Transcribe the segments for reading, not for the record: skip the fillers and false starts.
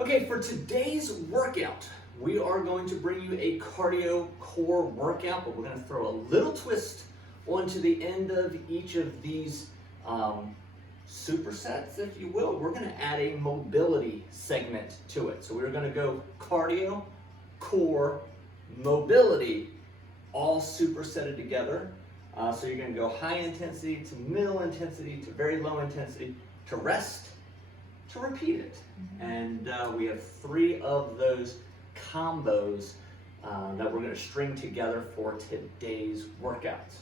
Okay, for today's workout, we are going to bring you a cardio core workout, but we're going to throw a little twist onto the end of each of these supersets, if you will. We're going to add a mobility segment to it. So we're going to go cardio, core, mobility, all supersetted together. So you're going to go high intensity to middle intensity to very low intensity to rest to repeat it. And we have 3 of those combos that we're going to string together for today's workouts.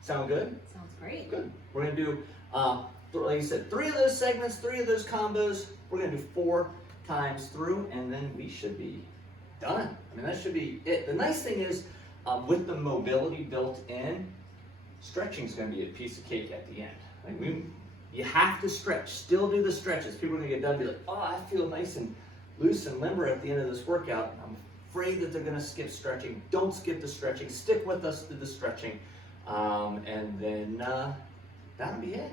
Sound good? Sounds great. Good. We're going to do, like you said, 3 of those segments, 3 of those combos. We're going to do 4 times through, and then we should be done. I mean, that should be it. The nice thing is, with the mobility built in, stretching is going to be a piece of cake at the end. Like you have to stretch. Still do the stretches. People are going to get done and be like, oh, I feel nice and loose and limber at the end of this workout. I'm afraid that they're going to skip stretching. Don't skip the stretching. Stick with us through the stretching. And then that'll be it.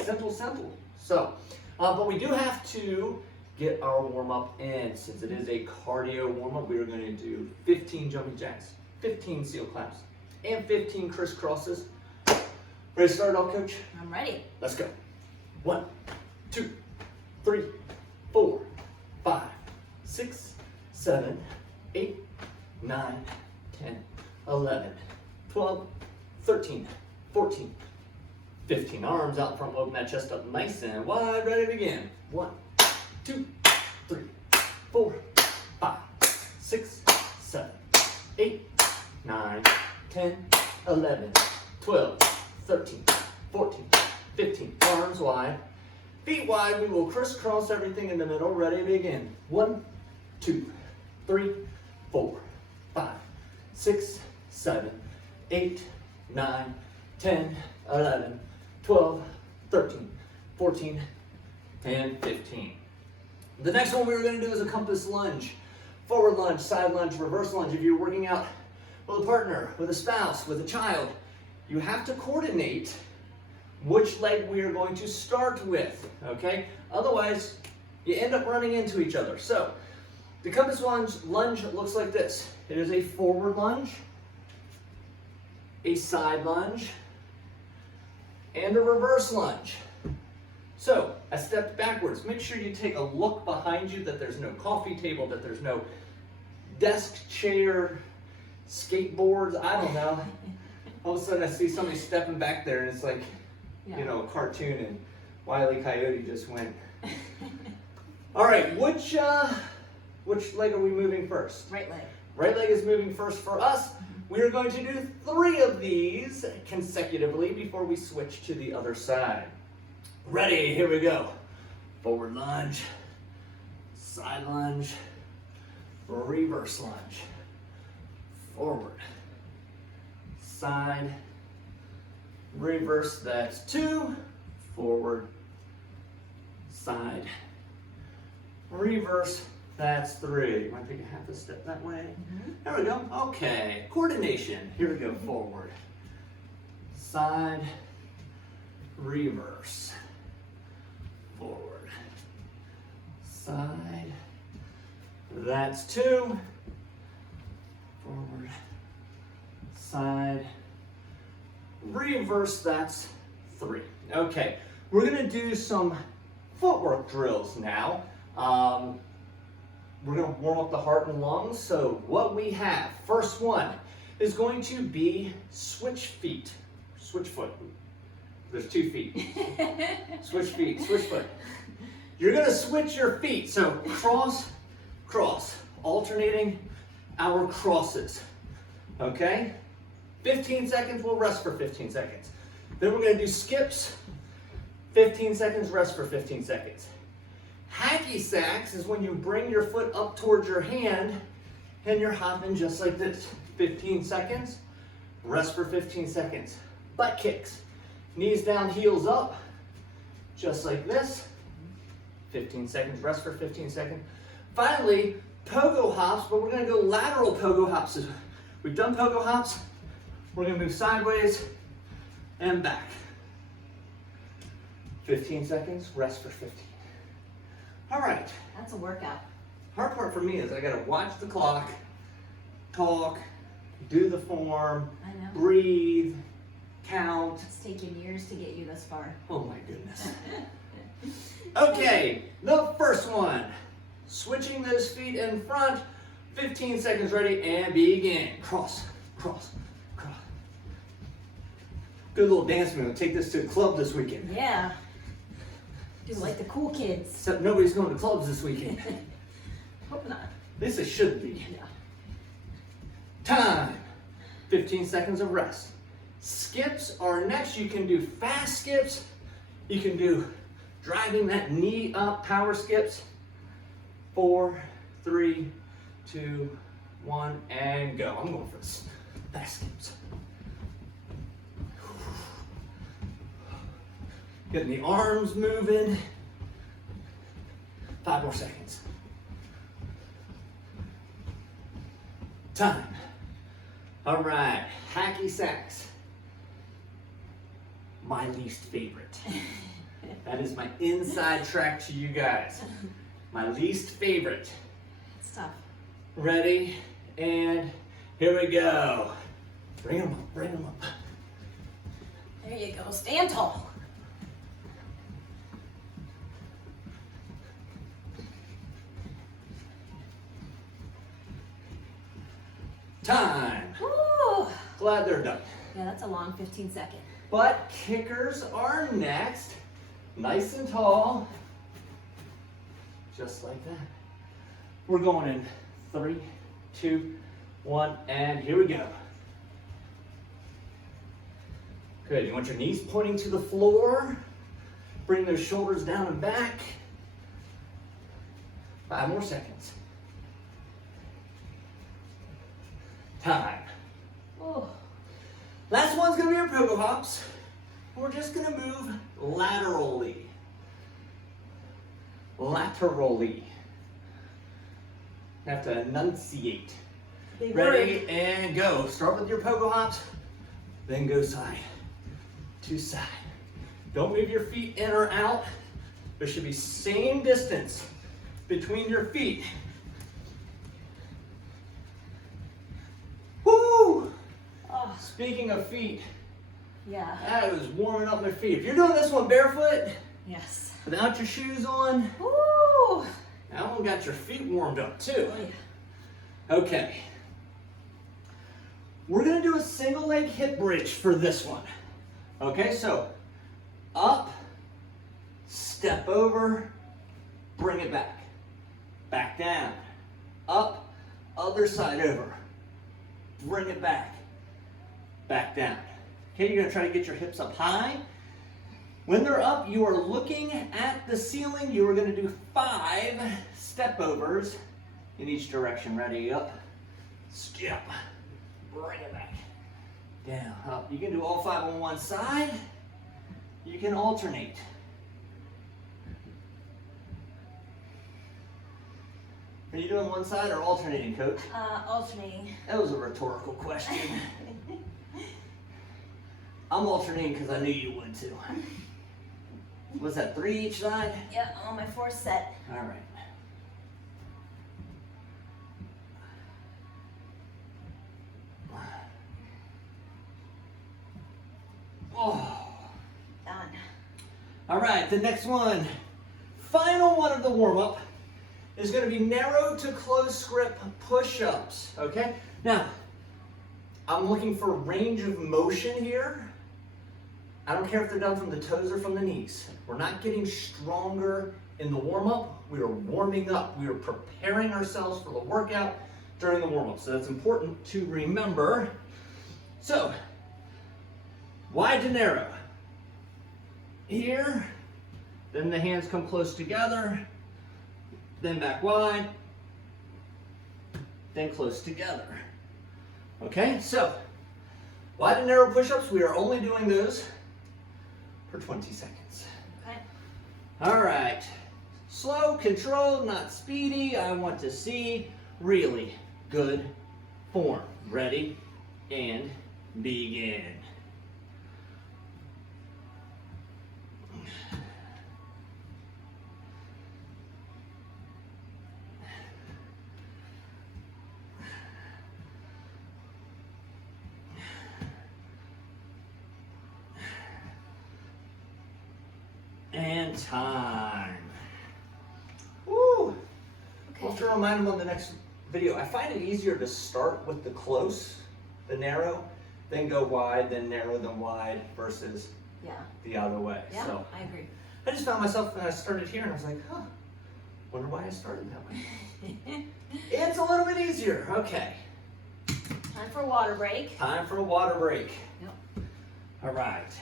Simple, simple. So, but we do have to get our warm-up in. Since it is a cardio warm-up, we are going to do 15 jumping jacks, 15 seal claps, and 15 crisscrosses. Ready to start it off, Coach? I'm ready. Let's go. 1, 2, 3, 4, 5, 6, 7, 8, 9, 10, 11, 12, 13, 14, 15. Arms out front, open that chest up nice and wide. Ready to begin. 1, 2, 3, 4, 5, 6, 7, 8, 9, 10, 11, 12, 13, 14, 15. Arms wide, feet wide. We will crisscross everything in the middle. Ready to begin. 1, 2, 3, 4, 5, 6, 7, 8, 9, 10, 11, 12, 13, 14, and 15. The next one we're going to do is a compass lunge. Forward lunge, side lunge, reverse lunge. If you're working out with a partner, with a spouse, with a child, you have to coordinate which leg we are going to start with, okay? Otherwise, you end up running into each other. So, the compass lunge looks like this. It is a forward lunge, a side lunge, and a reverse lunge. So, I stepped backwards. Make sure you take a look behind you that there's no coffee table, that there's no desk, chair, skateboards, I don't know. All of a sudden I see somebody stepping back there and it's like, you know, a cartoon and Wile E. Coyote just went. All right, which leg are we moving first? Right leg. Right leg is moving first for us. We are going to do 3 of these consecutively before we switch to the other side. Ready, here we go. Forward lunge, side lunge, reverse lunge. Forward, side, reverse, that's 2. Forward, side, reverse, that's 3. You want to take a half a step that way? There we go. Okay, coordination. Here we go. Forward, side, reverse, forward, side, that's 2. Forward, side, reverse, that's 3. Okay, we're going to do some footwork drills now. We're going to warm up the heart and lungs. So what we have, first one, is going to be switch feet. Switch foot. There's 2 feet. Switch feet, switch foot. You're going to switch your feet. So cross, cross, alternating our crosses. Okay? 15 seconds, we'll rest for 15 seconds. Then we're going to do skips. 15 seconds, rest for 15 seconds. Hacky sacks is when you bring your foot up towards your hand and you're hopping just like this. 15 seconds, rest for 15 seconds. Butt kicks. Knees down, heels up, just like this. 15 seconds, rest for 15 seconds. Finally, pogo hops, but we're going to go lateral pogo hops. We've done pogo hops. We're going to move sideways and back. 15 seconds, rest for 15. All right. That's a a workout. Hard part for me is I gotta watch the clock, talk, do the form, I know. breathe, count. It's taken years to get you this far. Oh my goodness. Okay, the first one. Switching those feet in front. 15 seconds ready and begin. Cross, cross, cross. Good little dance move. Take this to a club this weekend. Yeah. Do like the cool kids. Except nobody's going to clubs this weekend. Hope not. At least it should be. Yeah. Time. 15 seconds of rest. Skips are next. You can do fast skips. You can do driving that knee up power skips. 4, 3, 2, 1, and go. I'm going for this fast skips. Getting the arms moving. 5 more seconds. Time. All right, hacky sacks. My least favorite. That is my inside track to you guys. My least favorite. It's tough. Ready, and here we go. Bring them up, bring them up. There you go, stand tall. Time. Woo! Glad they're done. Yeah, that's a long 15 seconds. Butt kickers are next. Nice and tall. Just like that. We're going in 3, 2, 1, and here we go. Good, you want your knees pointing to the floor. Bring those shoulders down and back. 5 more seconds. Time. Oh. Last one's gonna be our pogo hops. We're just gonna move laterally. Laterally. Have to enunciate. Big Ready word. and go. Start with your pogo hops, then go side to side. Don't move your feet in or out. There should be same distance between your feet. Woo! Oh, Speaking of feet, yeah. that was warming up my feet. If you're doing this one barefoot, Yes. without your shoes on, Woo! that one got your feet warmed up too. Oh, yeah. Okay. We're gonna do a single leg hip bridge for this one. Okay, so up, step over, bring it back. Back down. Up, other side over. Bring it back. Back down. Okay, you're gonna try to get your hips up high. When they're up, you are looking at the ceiling. You are gonna do 5 step overs in each direction. Ready, up, skip, bring it back, down, up. You can do all 5 on one side. You can alternate. Are you doing one side or alternating, Coach? Alternating. That was a rhetorical question. I'm alternating because I knew you would too. Was that 3 each side? Yeah, I'm on my 4th set. All right. Oh. Done. All right, the next one, final one of the warm-up is going to be narrow to close grip push-ups, okay? Now, I'm looking for range of motion here. I don't care if they're done from the toes or from the knees. We're not getting stronger in the warm-up. We are warming up. We are preparing ourselves for the workout during the warm-up. So that's important to remember. So, wide to narrow. Here, then the hands come close together, then back wide, then close together. Okay, so wide and narrow push-ups, we are only doing those for 20 seconds. Okay. All right, slow, controlled, not speedy. I want to see really good form. Ready, and begin. And time. Woo! We'll have to remind them on the next video. I find it easier to start with the close, the narrow, then go wide, then narrow, then wide, versus the other way. Yeah, so I agree. I just found myself when I started here and I was like, huh, wonder why I started that way. It's a little bit easier. Okay. Time for a water break. Time for a water break. Yep. All right.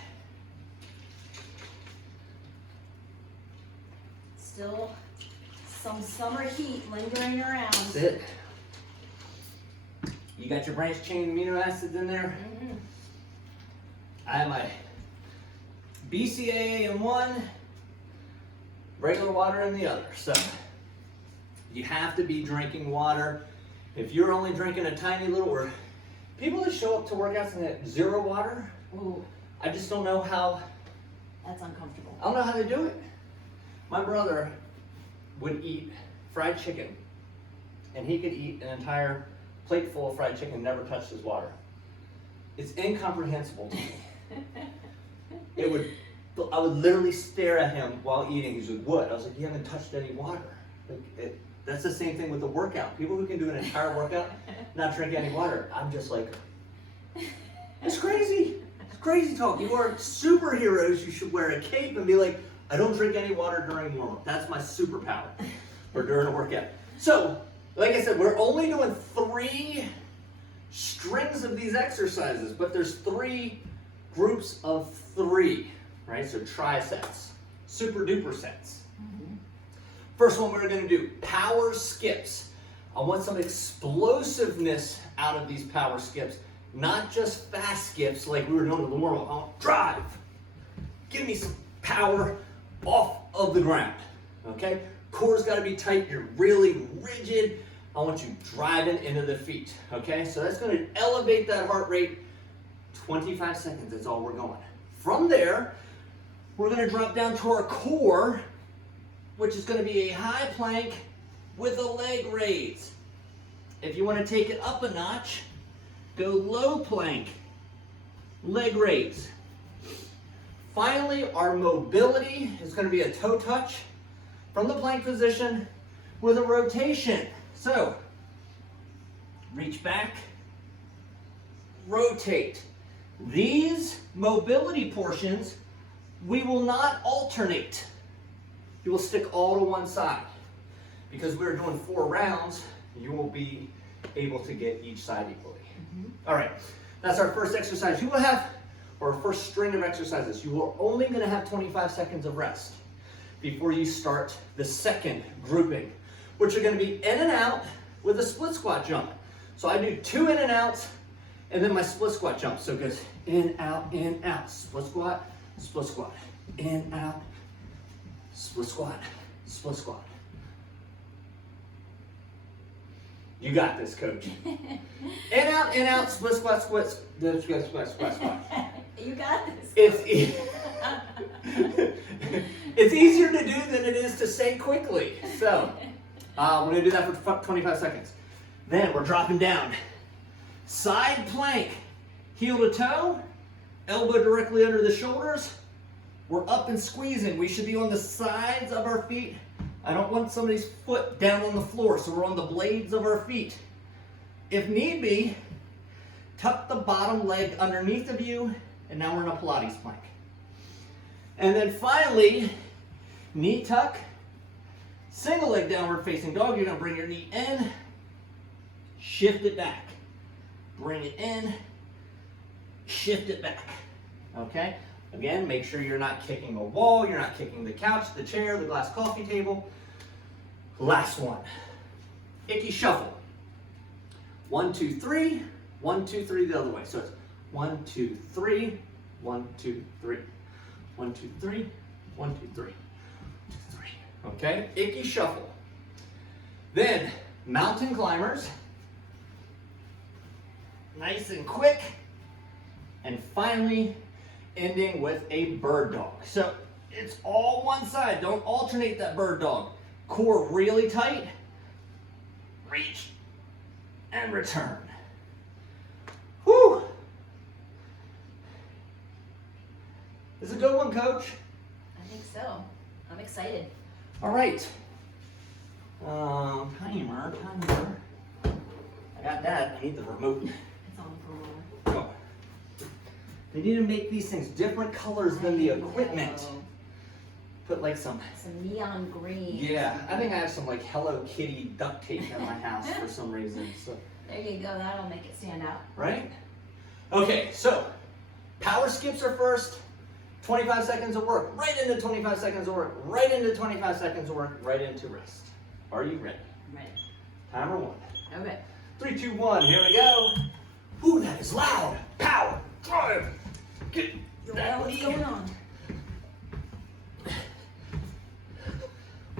Still some summer heat lingering around. That's it. You got your branched chain amino acids in there? Mm-hmm. I have my BCAA in one, regular water in the other. So you have to be drinking water. If you're only drinking a tiny little, or people that show up to workouts and have zero water, Ooh, I just don't know how. that's uncomfortable. I don't know how they do it. My brother would eat fried chicken, and he could eat an entire plate full of fried chicken and never touch his water. It's incomprehensible to me. I would literally stare at him while eating. He's like, what? I was like, you haven't touched any water. Like, that's the same thing with the workout. People who can do an entire workout, not drink any water. I'm just like, it's crazy. It's crazy talk. You are superheroes. You should wear a cape and be like, I don't drink any water during warm-up. That's my superpower, or during a workout. So, like I said, we're only doing 3 strings of these exercises, but there's 3 groups of 3, right? So trisets, super duper sets. Mm-hmm. First one we're gonna do, power skips. I want some explosiveness out of these power skips, not just fast skips like we were doing in the warm-up. I want drive. Give me some power off of the ground, okay? Core's gotta be tight, you're really rigid. I want you driving into the feet, okay? So that's gonna elevate that heart rate 25 seconds, that's all we're going. From there, we're gonna drop down to our core, which is gonna be a high plank with a leg raise. If you wanna take it up a notch, go low plank, leg raise. Finally, our mobility is gonna be a toe touch from the plank position with a rotation. So, reach back, rotate. These mobility portions, we will not alternate. You will stick all to one side. Because we're doing 4 rounds, you will be able to get each side equally. Mm-hmm. All right, that's our first exercise. You will have, or first string of exercises, you are only gonna have 25 seconds of rest before you start the second grouping, which are gonna be in and out with a split squat jump. So I do 2 in and outs, and then my split squat jump. So it goes in, out, split squat, in, out, split squat, split squat. You got this, coach. In, out, split squat, split squat. You got this. It's easier to do than it is to say quickly. So, we're gonna do that for 25 seconds. Then we're dropping down. Side plank, heel to toe, elbow directly under the shoulders. We're up and squeezing. We should be on the sides of our feet. I don't want somebody's foot down on the floor, so we're on the blades of our feet. If need be, tuck the bottom leg underneath of you, and now we're in a Pilates plank. And then finally, knee tuck, single leg downward facing dog. You're gonna bring your knee in, shift it back. Bring it in, shift it back, okay? Again, make sure you're not kicking a wall, you're not kicking the couch, the chair, the glass coffee table. Last one, icky shuffle. 1, 2, 3, 1, 2, 3 the other way. So it's 1, 2, 3, 1, 2, 3, 1, 2, 3, 1, 2, 3, 1, 2, 3. Okay, icky shuffle. Then mountain climbers. Nice and quick. And finally, ending with a bird dog. So it's all one side. Don't alternate that bird dog. Core really tight. Reach and return. Whew. This is a good one, coach. I think so. I'm excited. All right. Timer. I got that. I need the remote. It's on for a while. Oh. They need to make these things different colors than the equipment. Put like some neon green. Yeah, I think I have some like Hello Kitty duct tape in my house for some reason. So. There you go, that'll make it stand out. Right? Okay, so power skips are first. 25 seconds of work, right into 25 seconds of work, right into 25 seconds of work, right into rest. Are you ready? I'm ready. Timer 1. Okay. 3, 2, 1, here we go. Ooh, that is loud. Power, drive. Get that What's knee. going on?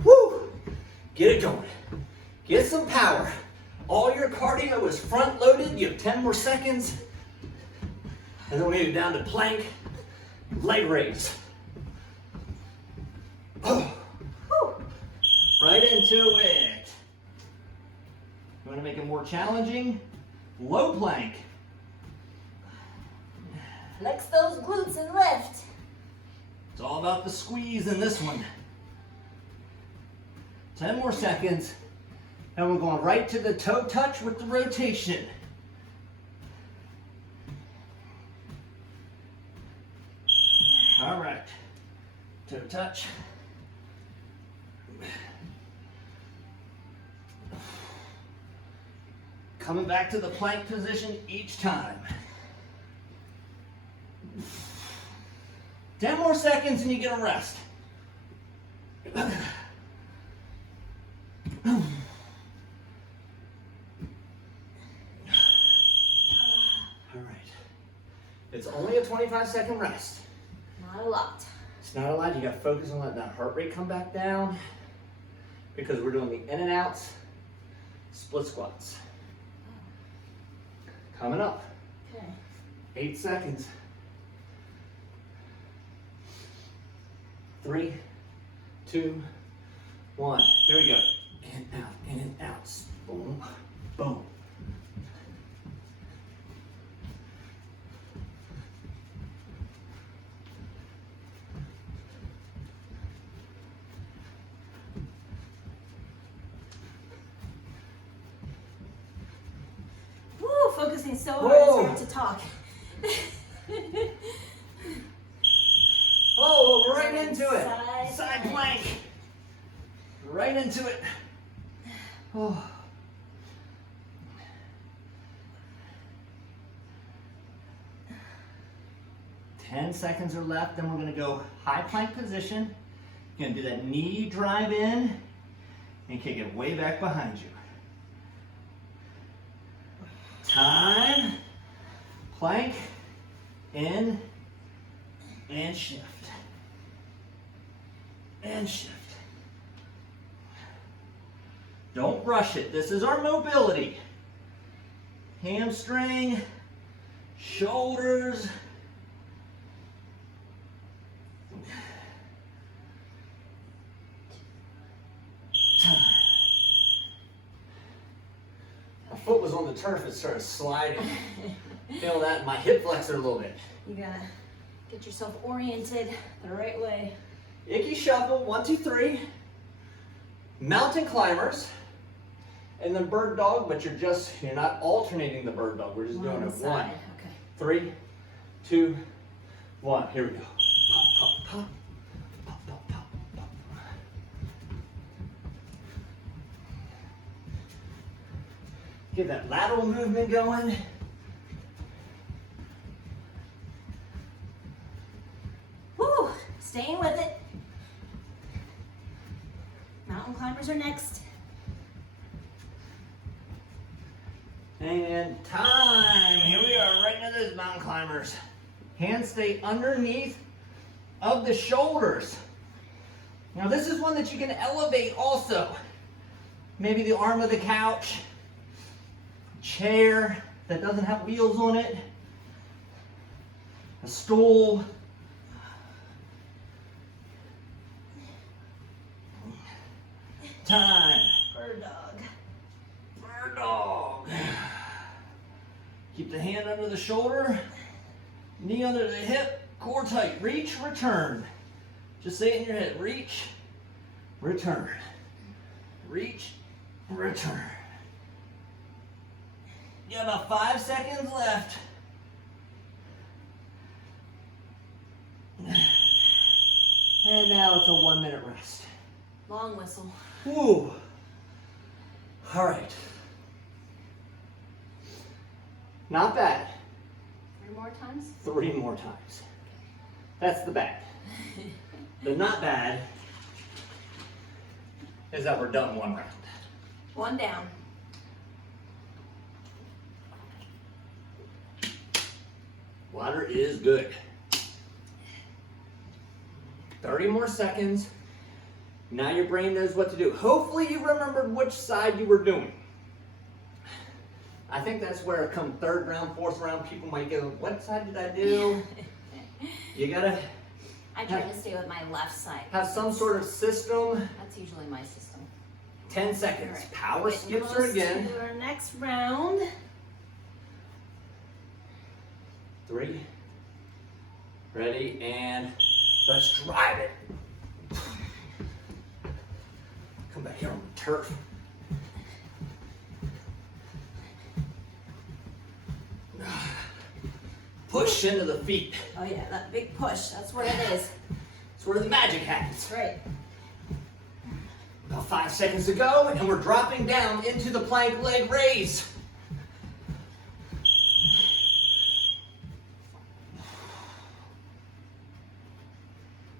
Woo! Get it going. Get some power. All your cardio is front loaded. You have 10 more seconds. And then we need it down to plank, leg raise. Oh. Woo. Right into it. You want to make it more challenging? Low plank. Flex those glutes and lift. It's all about the squeeze in this one. 10 more seconds. And we're going right to the toe touch with the rotation. All right. Toe touch. Coming back to the plank position each time. 10 more seconds and you get a rest. All right. It's only a 25-second rest. Not a lot. It's not a lot. You got to focus on letting that heart rate come back down because we're doing the in and outs, split squats. Coming up. Okay. 8 seconds. 3, 2, 1. Here we go. In and out. Boom, boom. Woo, focusing so hard it's hard to talk. Oh, we're right into it. Side Plank. Right into it. Oh. 10 seconds are left, then we're going to go high plank position. You're going to do that knee drive in and kick it way back behind you. Time. Plank. In. And shift. And shift. Don't rush it. This is our mobility. Hamstring, shoulders. Time. My foot was on the turf, it started sliding. Feel that in my hip flexor a little bit. You gotta get yourself oriented the right way. Icky shuffle, 1, 2, 3. Mountain climbers. And then bird dog, but you're not alternating the bird dog. We're just doing it. 1, Okay. 3, 2, 1. Here we go. Pop, pop, pop. Pop, pop, pop, pop. Get that lateral movement going. Woo! Staying with it. Mountain climbers are next. And time. Here we are, right into those mountain climbers. Hands stay underneath of the shoulders. Now this is one that you can elevate also. Maybe the arm of the couch, chair that doesn't have wheels on it, a stool. Time. Bird dog. Bird dog. Keep the hand under the shoulder, knee under the hip, core tight. Reach, return. Just say it in your head. Reach, return. Reach, return. You have about 5 seconds left. And now it's a 1 minute rest. Long whistle. Woo. All right. Not bad. 3 more times? 3 more times. That's the bad. The not bad is that we're done 1 round. 1 down. Water is good. 30 more seconds. Now your brain knows what to do. Hopefully you remembered which side you were doing. I think that's where come 3rd round, 4th round, people might go, what side did I do? You gotta I try to stay with my left side. have some sort of system. That's usually my system. 10 seconds. All right. Power Getting skips her close again. to our next round. 3. Ready, and let's drive it. Come back here on the turf. Push into the feet. Oh yeah, that big push. That's where it is. That's where the magic happens. That's right. About 5 seconds to go, and we're dropping down into the plank leg raise.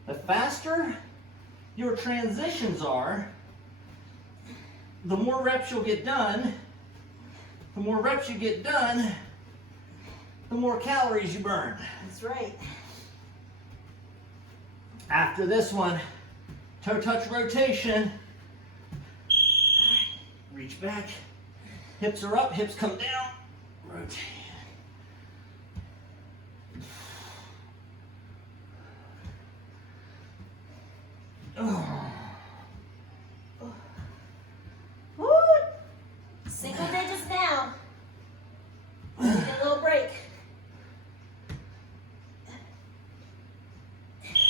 The faster your transitions are, the more reps you'll get done. The more reps you get done, the more calories you burn. That's right. After this one, toe touch rotation. Reach back. Hips are up, hips come down. Rotate. Woo! Single digits now. Need a little break.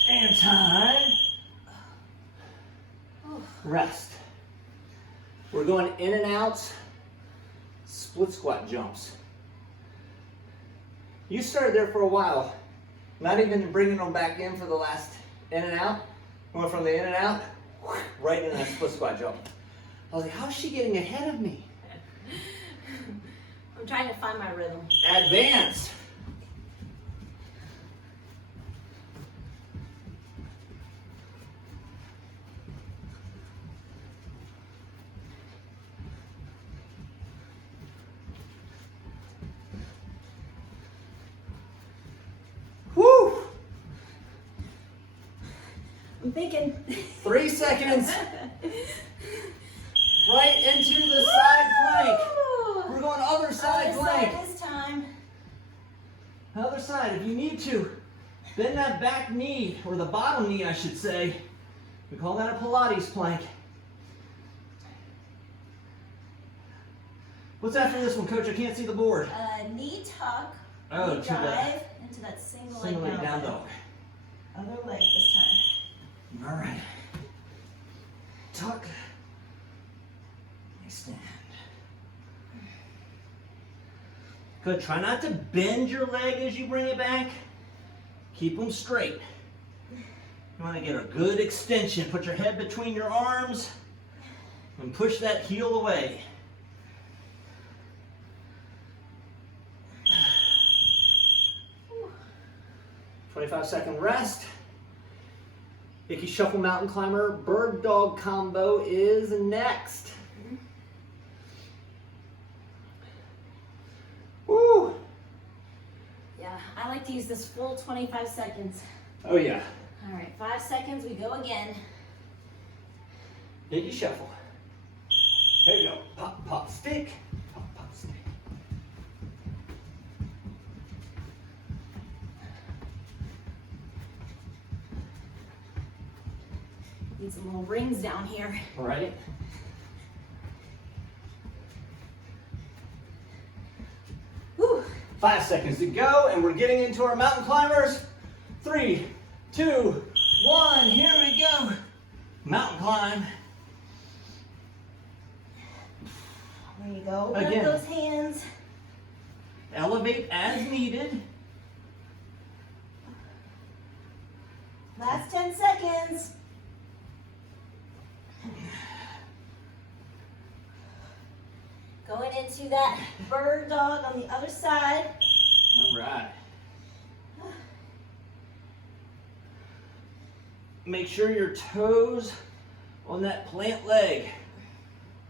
And time. Rest. We're going in and outs, split squat jumps. You started there for a while, not even bringing them back in for the last in and out. Went from the in and out, right into that split squat jump. I was like, how is she getting ahead of me? I'm trying to find my rhythm. Advanced. Woo! I'm thinking. 3 seconds. Right into the side plank. We're going other side Other plank. side this time. Other side, if you need to, bend that back knee, or the bottom knee, I should say. We call that a Pilates plank. What's after this one, Coach? I can't see the board. Knee tuck. Oh, knee to the drive into that single leg down dog. Other leg this time. All right. Tuck. Stand. Good. Try not to bend your leg as you bring it back. Keep them straight. You want to get a good extension. Put your head between your arms and push that heel away. Whew. 25-second rest. Icky Shuffle Mountain Climber Bird Dog combo is next. Woo! Yeah, I like to use this full 25 seconds. Oh yeah. All right, 5 seconds, we go again. Icky Shuffle. Here you go. Pop, pop, stick. Pop, pop, stick. Need some little rings down here. All right. Whew. 5 seconds to go, and we're getting into our mountain climbers. 3, 2, 1. Here we go. Mountain climb. There you go. Open Again. up those hands. Elevate as needed. Last 10 seconds. Going into that bird dog on the other side. All right. Make sure your toes on that plant leg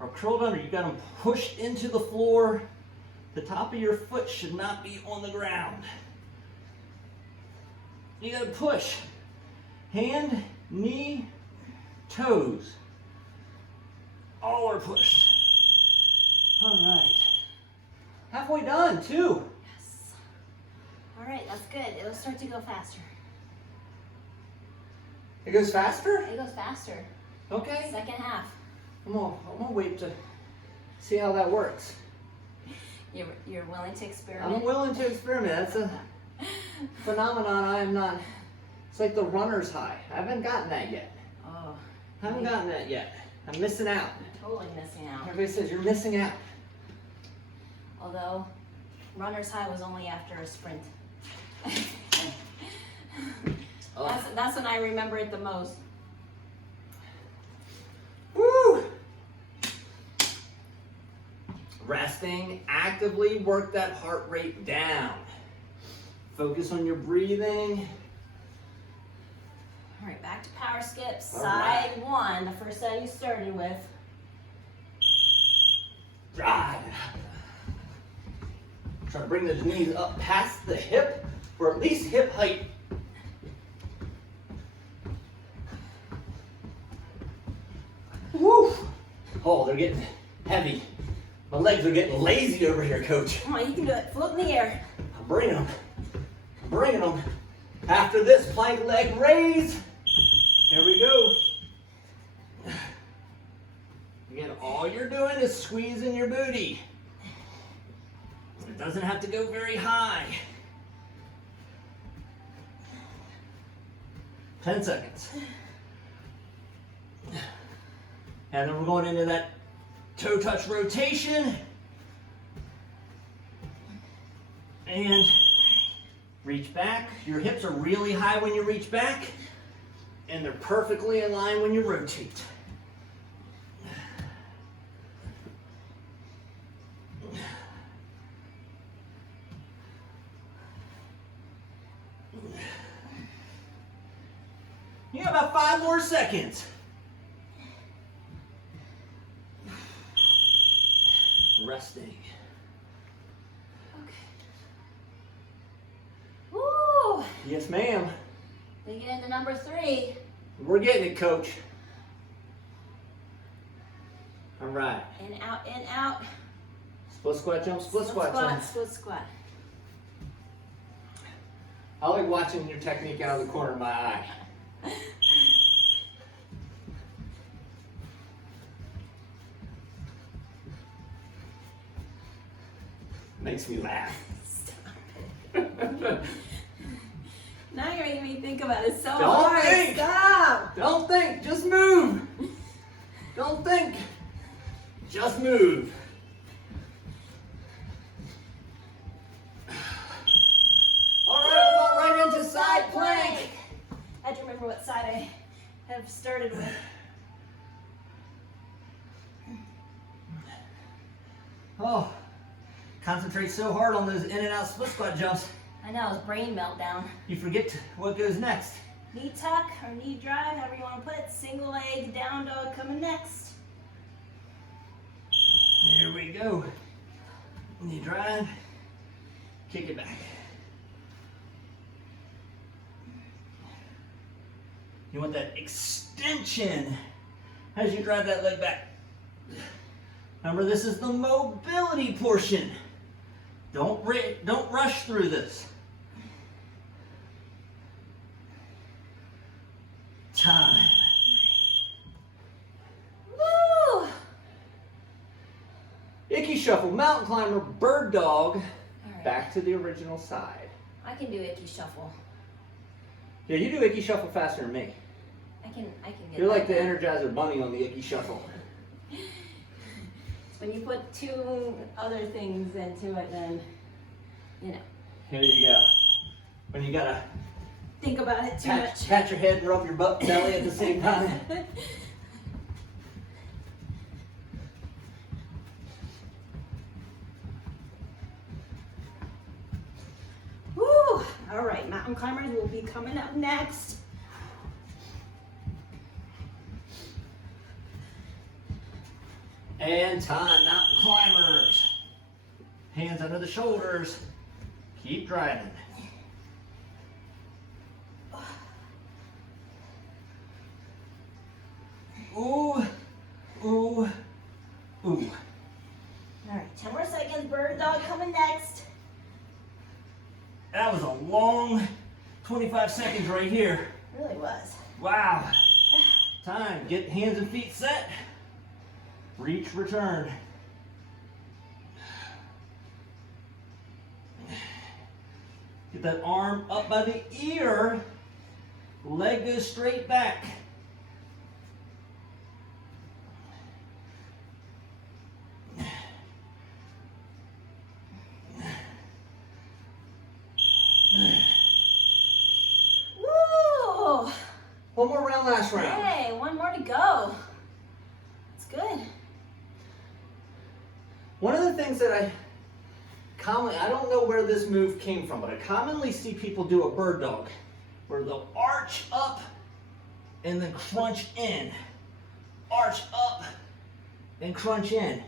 are curled under. You got them pushed into the floor. The top of your foot should not be on the ground. You got to push. Hand, knee, toes. All are pushed. All right. Halfway done, too. Yes. All right, that's good. It'll start to go faster. It goes faster? It goes faster. Okay. Second half. I'm gonna wait to see how that works. You're willing to experiment? I'm willing to experiment. That's a phenomenon I am not. It's like the runner's high. I haven't gotten that yet. Oh. I haven't gotten that yet. I'm missing out. Totally missing out. Everybody says you're missing out. Although, runner's high was only after a sprint. Oh. That's when I remember it the most. Woo! Resting, actively work that heart rate down. Focus on your breathing. All right, back to power skips. All Side right. one, the first side you started with. Drive. Try to bring those knees up past the hip, or at least hip height. Woo! Oh, they're getting heavy. My legs are getting lazy over here, coach. Come on, you can do it. Float in the air. I'm bringing them. I'm bringing them. After this, plank leg raise. Here we go. Again, all you're doing is squeezing your booty. It doesn't have to go very high. 10 seconds. And then we're going into that toe touch rotation. And reach back. Your hips are really high when you reach back, and they're perfectly in line when you rotate. You got about 5 more seconds. Resting. Okay. Woo! Yes, ma'am. We get into number 3. We're getting it, coach. All right. In, out, in, out. Split squat jump, split squat jump. Split squat. I like watching your technique out of the corner of my eye. Makes me laugh. Now you're making me think about it so Don't hard. think. Stop. Don't think, just move. Don't think, just move. All right, we're going right into side plank. I have to remember what side I have started with. Oh, concentrate so hard on those in and out split squat jumps, I know, it's brain meltdown. you forget what goes next. Knee tuck or knee drive, however you want to put it. Single leg down dog coming next. Here we go. Knee drive, kick it back. You want that extension as you drive that leg back. Remember, this is the mobility portion. Don't rush through this. Time. Woo! Icky shuffle, mountain climber, bird dog. All right. Back to the original side. I can do icky shuffle. Yeah, you do icky shuffle faster than me. I can get You're that. like the Energizer Bunny on the Icky Shuffle. When you put two other things into it, then, you know. Here you go. When you gotta Think about it too much. pat your head and rub your butt belly at the same time. Woo! All right, mountain climbers will be coming up next. And time, mountain climbers. Hands under the shoulders. Keep driving. Ooh, ooh, ooh. All right, 10 more seconds. Bird dog coming next. That was a long 25 seconds right here. It really was. Wow. Time, get hands and feet set. Reach, return. Get that arm up by the ear. Leg goes straight back. Woo! One more round, last round. Hey, one more to go. It's good. One of the things that I don't know where this move came from, but I commonly see people do a bird dog where they'll arch up and then crunch in. Arch up and crunch in.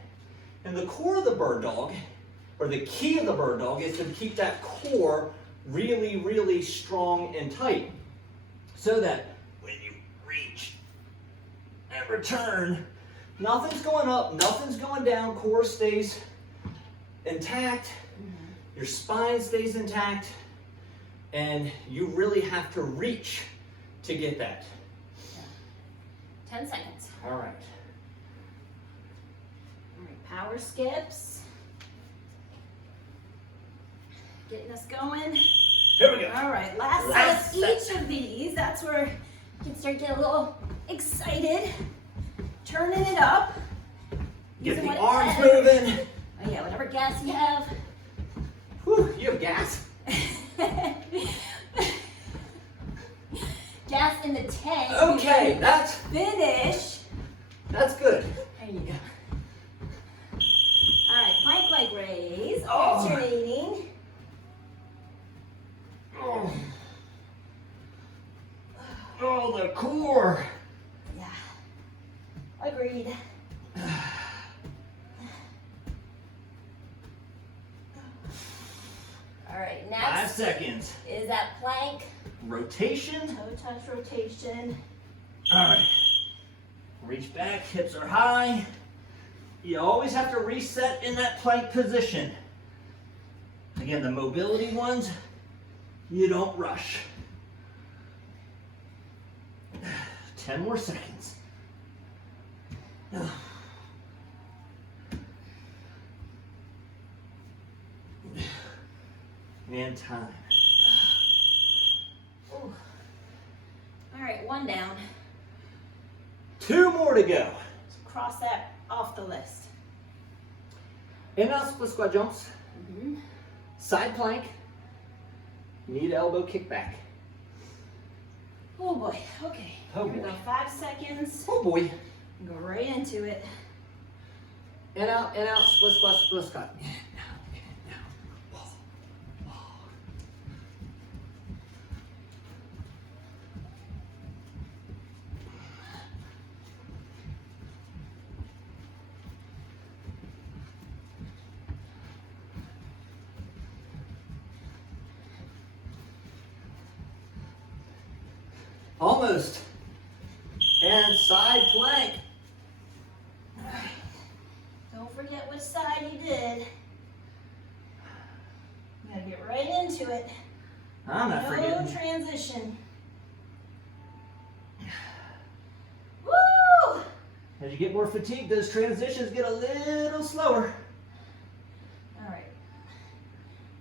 And the core of the bird dog, or the key of the bird dog, is to keep that core really, really strong and tight so that when you reach and return, nothing's going up, nothing's going down, core stays intact, your spine stays intact, and you really have to reach to get that. 10 seconds. All right. All right, power skips. Getting us going. Here we go. All right, last Last set of each of these. That's where you can start getting a little excited. Turning it up. Get Using the what- arms moving. Oh yeah, whatever gas you have. Whew, you have gas. Gas in the tank. Okay, that's Finish. good. There you go. All right, plank leg raise. Oh. Alternating. Oh, oh the core. Yeah. Agreed. All right, 5 next seconds. is that plank Rotation. toe touch rotation. All right. Reach back, hips are high. You always have to reset in that plank position. Again, the mobility ones, you don't rush. 10 more seconds. And time. Ooh. All right, one down. 2 more to go. Let's cross that off the list. In and out split squat jumps. Side plank. Knee to elbow kickback. Oh boy, okay. Oh Here we boy. go, 5 seconds. Oh boy. Go right into it. In out, split squat, split squat. Almost. And side plank. Don't forget which side you did. You gotta get right into it. I'm not No forgetting. transition. Woo! As you get more fatigued, those transitions get a little slower. All right.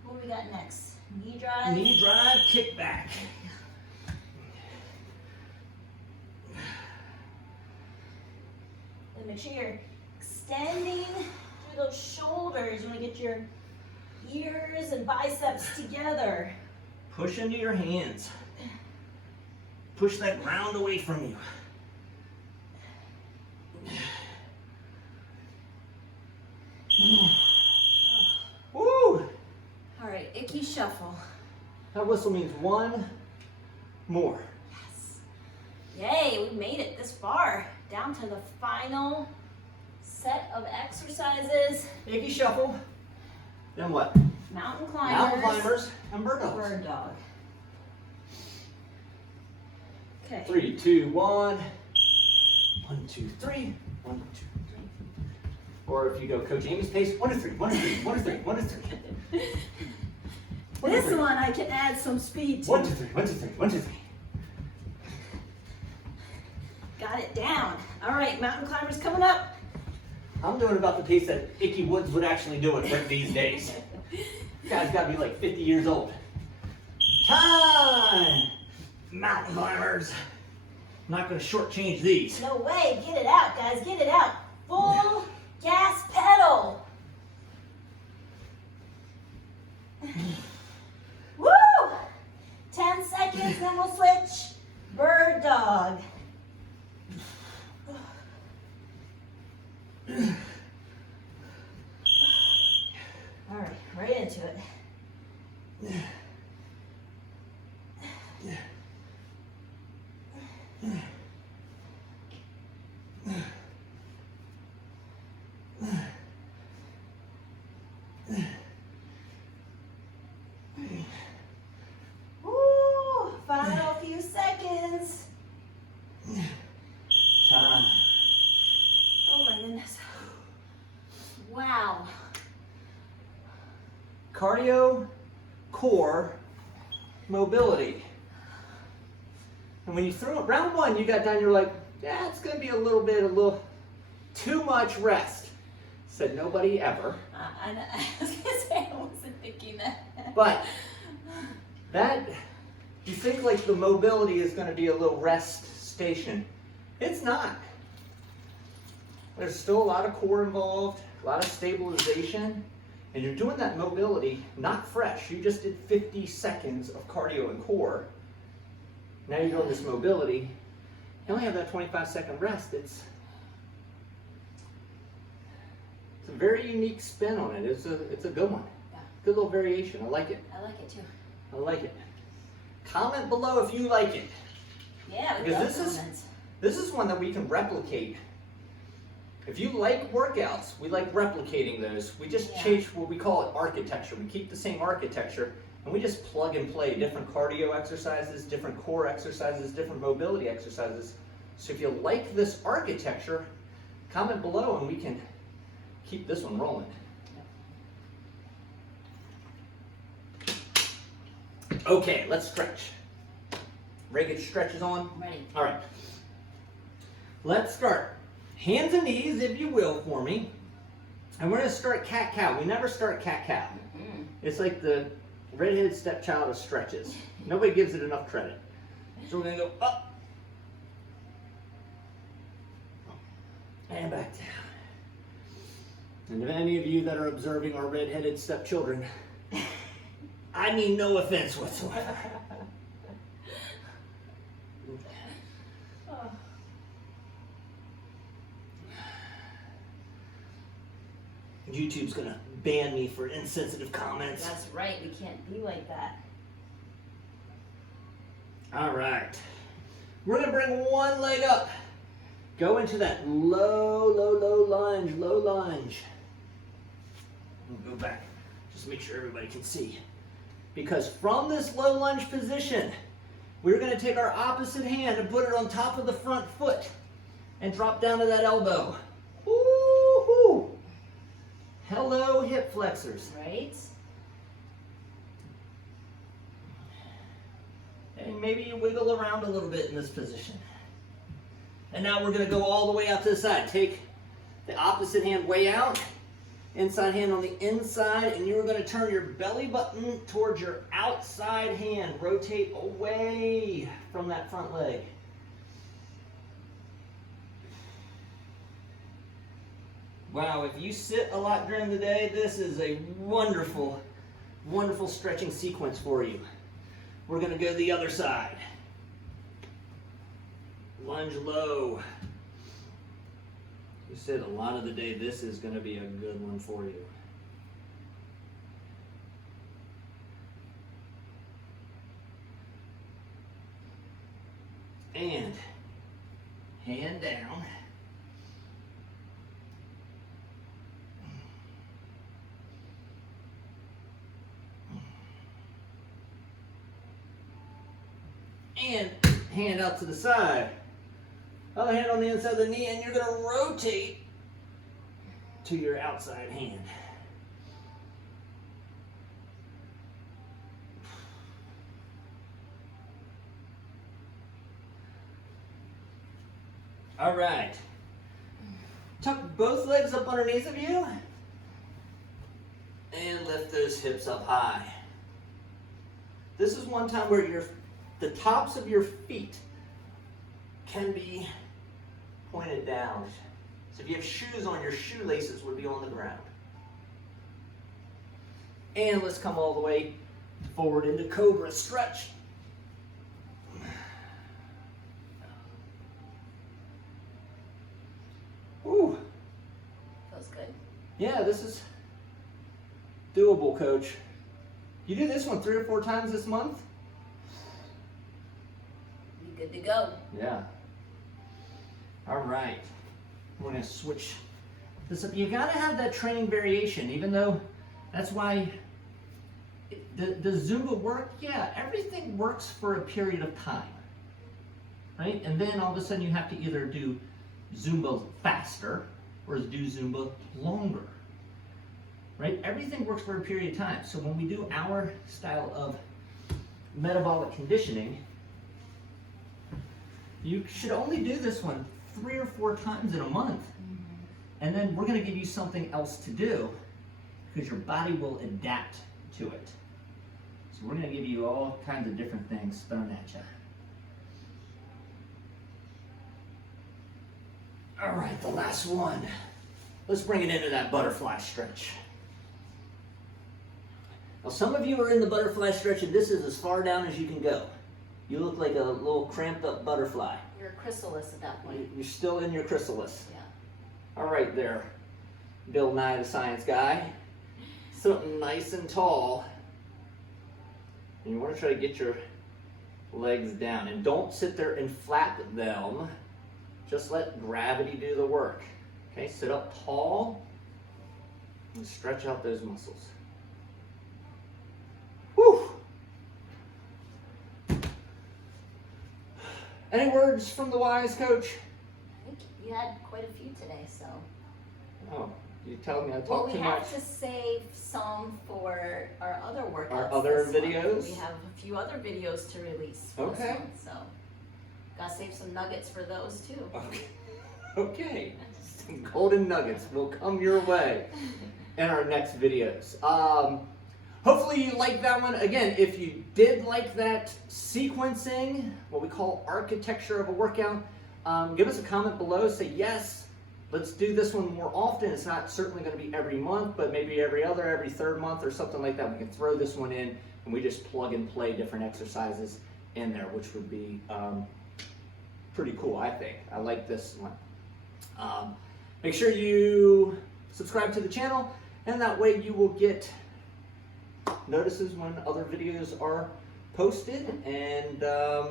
What we got next? Knee drive. Knee drive, kick back. Then make sure you're extending through those shoulders. You want to get your ears and biceps together. Push into your hands. Push that ground away from you. Woo! All right, icky shuffle. That whistle means one more. Yes. Yay, we made it this far. Down to the final set of exercises. Icky shuffle. Then what? Mountain climbers. Mountain climbers and bird dogs. Bird dog. Okay. 3, 2, 1. 1, 2, 3. 1, 2, 3. Or if you go Coach Amy's pace, 1 to 3, 1 to 3, 1 to 3, 1 to 3. This one I can add some speed to. 1, 2, 3, 1, 2, 3, 1, 2, 3. Got it down. All right, mountain climbers coming up. I'm doing about the pace that Icky Woods would actually do it with these days. You guys gotta be like 50 years old. Time! Mountain climbers. I'm not gonna shortchange these. No way. Get it out, guys. Get it out. Full gas pedal. Woo! 10 seconds, then we'll switch. Bird dog. All right, right into it. Woo! Final few seconds. Time. Oh my goodness. Wow. Cardio, core, mobility. And when you throw it, round one, you got done, you're like, yeah, it's gonna be a little too much rest. Said nobody ever. I was gonna say I wasn't thinking that. But that, you think like the mobility is gonna be a little rest station. It's not. There's still a lot of core involved, a lot of stabilization, and you're doing that mobility not fresh. You just did 50 seconds of cardio and core. Now you're doing this mobility. You only have that 25-second rest. It's a very unique spin on it. It's a good one. Yeah. Good little variation. I like it. I like it too. I like it. Comment below if you like it. Yeah, we Because love comments. this is one that we can replicate. If you like workouts, we like replicating those. We just change what we call it architecture. We keep the same architecture and we just plug and play different cardio exercises, different core exercises, different mobility exercises. So if you like this architecture, comment below and we can keep this one rolling. Okay, let's stretch. Ready to get your stretches on? Ready. All right. Let's start. Hands and knees, if you will, for me. And we're going to start cat-cow. We never start cat-cow. Mm-hmm. It's like the redheaded stepchild of stretches. Nobody gives it enough credit. So we're going to go up. And back down. And if any of you that are observing our redheaded stepchildren, I mean no offense whatsoever. YouTube's gonna ban me for insensitive comments. That's right, we can't be like that. All right. We're gonna bring one leg up. Go into that low lunge. We'll go back. Just make sure everybody can see. Because from this low lunge position, we're gonna take our opposite hand and put it on top of the front foot and drop down to that elbow. Woo-hoo! Hello, hip flexors. Right? And maybe you wiggle around a little bit in this position. And now we're going to go all the way out to the side. Take the opposite hand way out, inside hand on the inside, and you're going to turn your belly button towards your outside hand. Rotate away from that front leg. Wow, if you sit a lot during the day, this is a wonderful, wonderful stretching sequence for you. We're gonna go the other side. Lunge low. You sit a lot of the day, this is gonna be a good one for you. And hand down. And hand out to the side. Other hand on the inside of the knee, and you're going to rotate to your outside hand. All right. Tuck both legs up underneath of you and lift those hips up high. This is one time where the tops of your feet can be pointed down. So if you have shoes on, your shoelaces would be on the ground. And let's come all the way forward into Cobra stretch. Whew. Feels good. Yeah, this is doable, Coach. You do this one 3 or 4 times this month? Be good to go. Yeah. All right. We're going to switch this up. You got to have that training variation, even though that's why the Zumba work, yeah, everything works for a period of time, right? And then all of a sudden you have to either do Zumba faster or do Zumba longer, right? Everything works for a period of time. So when we do our style of metabolic conditioning, you should only do this one 3 or 4 times in a month. And then we're going to give you something else to do because your body will adapt to it. So we're going to give you all kinds of different things thrown at you. All right, the last one. Let's bring it into that butterfly stretch. Now some of you are in the butterfly stretch and this is as far down as you can go. You look like a little cramped up butterfly. You're a chrysalis at that point. You're still in your chrysalis. Yeah. All right there, Bill Nye the Science Guy. Something nice and tall. And you want to try to get your legs down. And don't sit there and flap them. Just let gravity do the work. Okay, sit up tall and stretch out those muscles. Whew. Any words from the wise, Coach? I think you had quite a few today, so. Oh, you telling me I Well, talk we too have much? to save some for our other workouts. Our other this month. videos? We have a few other videos to release for this Okay. month, so gotta save some nuggets for those too. Okay. Okay. Some golden nuggets will come your way in our next videos. Hopefully you liked that one. Again, if you did like that sequencing, what we call architecture of a workout, give us a comment below. Say, yes, let's do this one more often. It's not certainly going to be every month, but maybe every 3rd month or something like that. We can throw this one in and we just plug and play different exercises in there, which would be pretty cool, I think. I like this one. Make sure you subscribe to the channel, and that way you will get notices when other videos are posted. And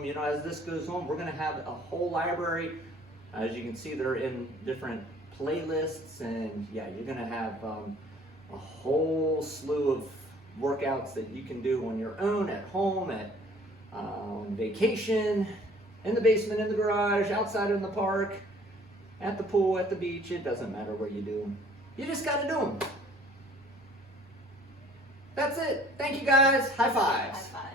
you know, as this goes on, we're going to have a whole library. As you can see, they're in different playlists, and yeah, you're going to have a whole slew of workouts that you can do on your own, at home, at on vacation, in the basement, in the garage, outside in the park, at the pool, at the beach. It doesn't matter where you do them. You just got to do them. That's it. Thank you guys. High fives. High five.